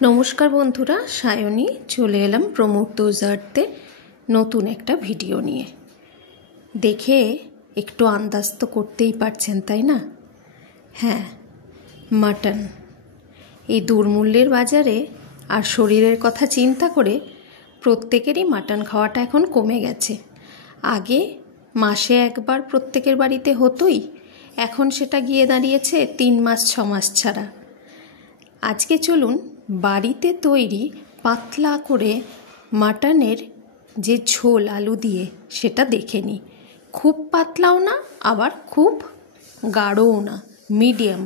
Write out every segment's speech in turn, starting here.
নমস্কার বন্ধুরা, সায়নী চলে এলাম প্রমোট দোজ আর্টে নতুন একটা ভিডিও নিয়ে। দেখে একটু আন্দাজ তো করতেই পারছেন, তাই না? হ্যাঁ, মাটন। এই দুর্মূল্যের বাজারে আর শরীরের কথা চিন্তা করে প্রত্যেকেরই মাটন খাওয়াটা এখন কমে গেছে। আগে মাসে একবার প্রত্যেকের বাড়িতে হতোই, এখন সেটা গিয়ে দাঁড়িয়েছে 3 মাস 6 মাস ছাড়া। আজকে চলুন বাড়িতে তৈরি পাতলা করে মাটনের যে ঝোল আলু দিয়ে সেটা দেখে নিই। খুব পাতলাও না, আবার খুব গাঢ়ও না, মিডিয়াম,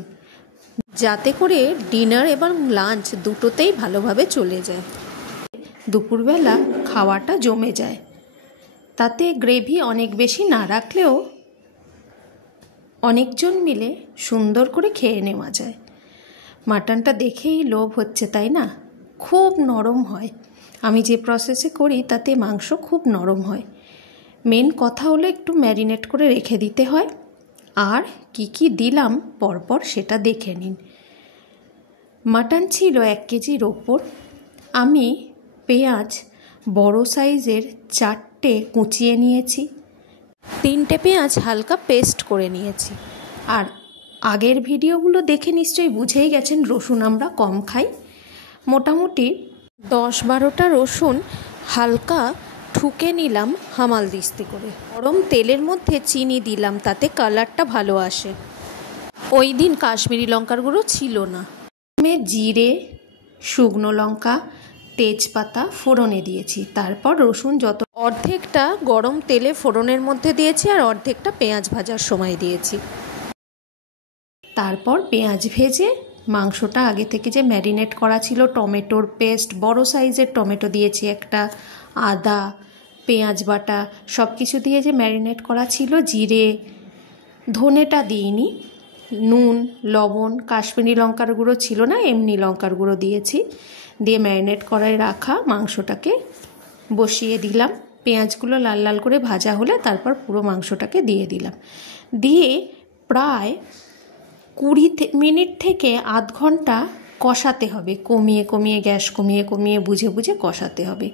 যাতে করে ডিনার এবং লাঞ্চ দুটোতেই ভালোভাবে চলে যায়, দুপুরবেলা খাওয়াটা জমে যায়। তাতে গ্রেভি অনেক বেশি না রাখলেও অনেকজন মিলে সুন্দর করে খেয়ে নেওয়া যায়। মাটনটা দেখেই লোভ হচ্ছে, তাই না? খুব নরম হয়। আমি যে প্রসেসে করি তাতে মাংস খুব নরম হয়। মেন কথা হলো একটু ম্যারিনেট করে রেখে দিতে হয়। আর কি কি দিলাম পরপর সেটা দেখে নিন। মাটন ছিল 1 কেজির ওপর। আমি পেঁয়াজ বড় সাইজের 4টে কুচিয়ে নিয়েছি। 3টে পেঁয়াজ হালকা পেস্ট করে নিয়েছি। আর আগের ভিডিওগুলো দেখে নিশ্চয়ই বুঝেই গেছেন রসুন আমরা কম খাই। মোটামুটি 10-12টা রসুন হালকা ঠুকে নিলাম হামালদিস্তি করে। গরম তেলের মধ্যে চিনি দিলাম, তাতে কালারটা ভালো আসে। ওই দিন কাশ্মীরি লঙ্কার গুঁড়ো ছিল না। জিরে, শুকনো লঙ্কা, তেজপাতা ফোড়নে দিয়েছি। তারপর রসুন অর্ধেকটা গরম তেলে ফোড়নের মধ্যে দিয়েছি আর অর্ধেকটা পেঁয়াজ ভাজার সময় দিয়েছি। তারপর পেঁয়াজ ভেজে মাংসটা আগে থেকে যে ম্যারিনেট করা ছিল, টমেটোর পেস্ট, বড় সাইজের টমেটো দিয়েছি একটা, আদা, পেঁয়াজ বাটা সব কিছু দিয়ে যে ম্যারিনেট করা ছিল, জিরে, ধনেটা দিইনি, নুন, লবণ, কাশ্মীরি লঙ্কার গুঁড়ো ছিল না, এমনি লঙ্কার গুঁড়ো দিয়েছি। দিয়ে ম্যারিনেট করায় রাখা মাংসটাকে বসিয়ে দিলাম। পেঁয়াজগুলো লাল লাল করে ভাজা হলে তারপর পুরো মাংসটাকে দিয়ে দিলাম। দিয়ে প্রায় 20 মিনিট থেকে আধ ঘন্টা কষাতে হবে। কমিয়ে কমিয়ে গ্যাস কমিয়ে কমিয়ে বুঝে বুঝে কষাতে হবে।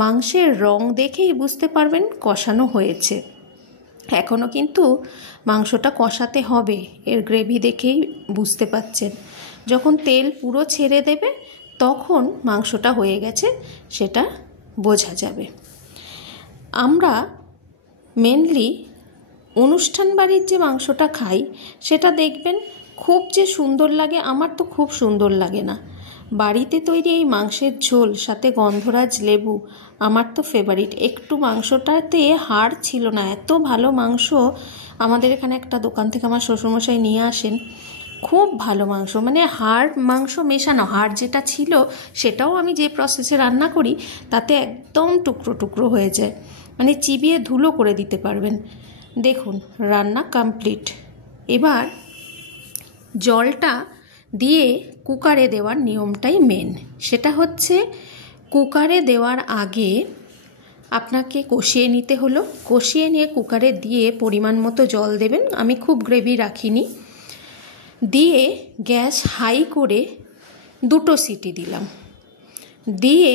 মাংসের রং দেখেই বুঝতে পারবেন কষানো হয়েছে। এখনও কিন্তু মাংসটা কষাতে হবে, এর গ্রেভি দেখেই বুঝতে পাচ্ছেন। যখন তেল পুরো ছেড়ে দেবে তখন মাংসটা হয়ে গেছে সেটা বোঝা যাবে। আমরা মেনলি অনুষ্ঠান বাড়ির যে মাংসটা খাই সেটা দেখবেন খুব যে সুন্দর লাগে, আমার তো খুব সুন্দর লাগে না। বাড়িতে তৈরি এই মাংসের ঝোল সাথে গন্ধরাজ লেবু আমার তো ফেভারিট। একটু মাংসটাতে হাড় ছিল না, এত ভালো মাংস। আমাদের এখানে একটা দোকান থেকে আমার শ্বশুরমশাই নিয়ে আসেন, খুব ভালো মাংস, মানে হাড় মাংস মেশানো। হাড় যেটা ছিল সেটাও আমি যে প্রসেসে রান্না করি তাতে একদম টুকরো টুকরো হয়ে যায়, মানে চিবিয়ে ধুলো করে দিতে পারবেন। দেখুন রান্না কমপ্লিট। এবার জলটা দিয়ে কুকারে দেওয়ার নিয়মটাই মেন। সেটা হচ্ছে কুকারে দেওয়ার আগে আপনাকে কষিয়ে নিতে হলো। কষিয়ে নিয়ে কুকারে দিয়ে পরিমাণ মতো জল দেবেন। আমি খুব গ্রেভি রাখিনি। দিয়ে গ্যাস হাই করে 2টো সিটি দিলাম। দিয়ে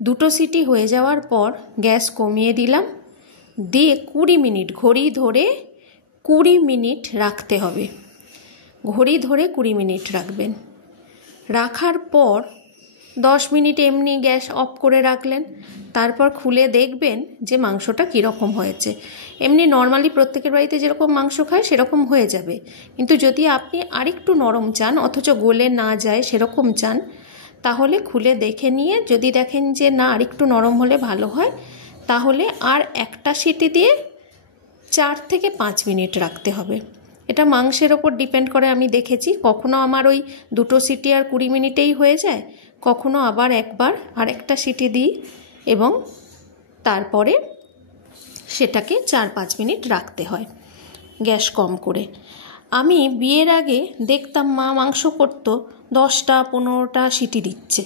2টো সিটি হয়ে যাওয়ার পর গ্যাস কমিয়ে দিলাম। দিয়ে 20 মিনিট ঘড়ি ধরে 20 মিনিট রাখতে হবে। ঘড়ি ধরে 20 মিনিট রাখবেন। রাখার পর 10 মিনিট এমনি গ্যাস অফ করে রাখলেন। তারপর খুলে দেখবেন যে মাংসটা কীরকম হয়েছে। এমনি নর্মালি প্রত্যেকের বাড়িতে যেরকম মাংস খায় সেরকম হয়ে যাবে। কিন্তু যদি আপনি আরেকটু নরম চান, অথচ গলে না যায় সেরকম চান, তাহলে খুলে দেখে নিয়ে যদি দেখেন যে না আরেকটু নরম হলে ভালো হয়, তাহলে আর একটা সিটি দিয়ে 4 থেকে 5 মিনিট রাখতে হবে। এটা মাংসের ওপর ডিপেন্ড করে। আমি দেখেছি কখনো আমার ওই 2টো সিটি আর 20 মিনিটেই হয়ে যায়, কখনো আবার একবার আর একটা সিটি দিই এবং তারপরে সেটাকে 4-5 মিনিট রাখতে হয় গ্যাস কম করে। আমি বিয়ের আগে দেখতাম মা মাংস করতো 10টা 15টা সিটি দিচ্ছে,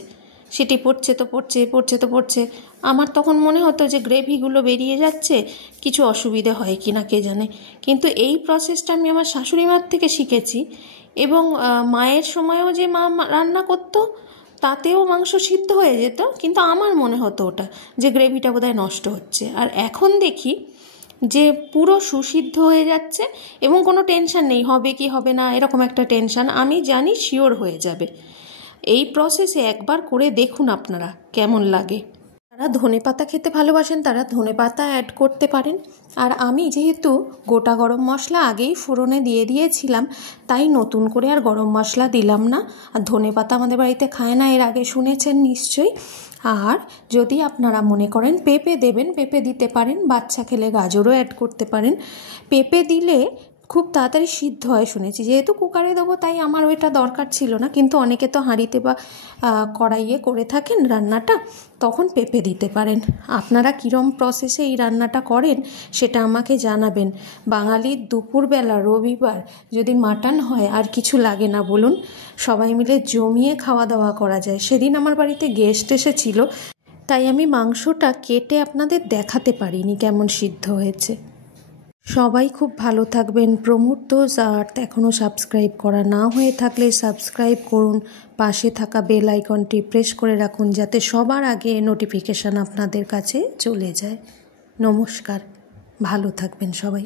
সিটি পড়ছে তো পড়ছে, পড়ছে তো পড়ছে। আমার তখন মনে হতো যে গ্রেভিগুলো বেরিয়ে যাচ্ছে, কিছু অসুবিধে হয় কি না কে জানে। কিন্তু এই প্রসেসটা আমি আমার শাশুড়ি মার থেকে শিখেছি। এবং মায়ের সময়ও যে মা রান্না করতো তাতেও মাংস সিদ্ধ হয়ে যেত, কিন্তু আমার মনে হতো ওটা যে গ্রেভিটা বোধহয় নষ্ট হচ্ছে। আর এখন দেখি যে পুরো সুসিদ্ধ হয়ে যাচ্ছে এবং কোনো টেনশন নেই হবে কি হবে না এরকম একটা টেনশন, আমি জানি শিওর হয়ে যাবে। এই প্রসেসে একবার করে দেখুন আপনারা কেমন লাগে। যারা ধনেপাতা খেতে ভালোবাসেন তারা ধনেপাতা অ্যাড করতে পারেন। আর আমি যেহেতু গোটা গরম মশলা আগেই ফোড়নে দিয়ে দিয়েছিলাম, তাই নতুন করে আর গরম মশলা দিলাম না। আর ধনেপাতা আমাদের বাড়িতে খায় না, এর আগে শুনেছেন নিশ্চয়ই। আর যদি আপনারা মনে করেন পেঁপে দেবেন, পেঁপে দিতে পারেন, বাচ্চা খেলে গাজরও অ্যাড করতে পারেন। পেঁপে দিলে খুব তাড়াতাড়ি সিদ্ধ হয় শুনেছি, যেহেতু কুকারে দেবো তাই আমার ওইটা দরকার ছিল না, কিন্তু অনেকে তো হাঁড়িতে বা কড়াইয়ে করে থাকেন রান্নাটা, তখন পেঁপে দিতে পারেন। আপনারা কীরম প্রসেসে এই রান্নাটা করেন সেটা আমাকে জানাবেন। বাঙালির দুপুরবেলা রবিবার যদি মাটন হয় আর কিছু লাগে না বলুন, সবাই মিলে জমিয়ে খাওয়া দাওয়া করা যায়। সেদিন আমার বাড়িতে গেস্ট এসেছিল, তাই আমি মাংসটা কেটে আপনাদের দেখাতে পারিনি কেমন সিদ্ধ হয়েছে। সবাই খুব ভালো থাকবেন। প্রমোট দোজ আর্থ এখনও সাবস্ক্রাইব করা না হয়ে থাকলে সাবস্ক্রাইব করুন, পাশে থাকা বেল আইকনটি প্রেস করে রাখুন যাতে সবার আগে নোটিফিকেশান আপনাদের কাছে চলে যায়। নমস্কার, ভালো থাকবেন সবাই।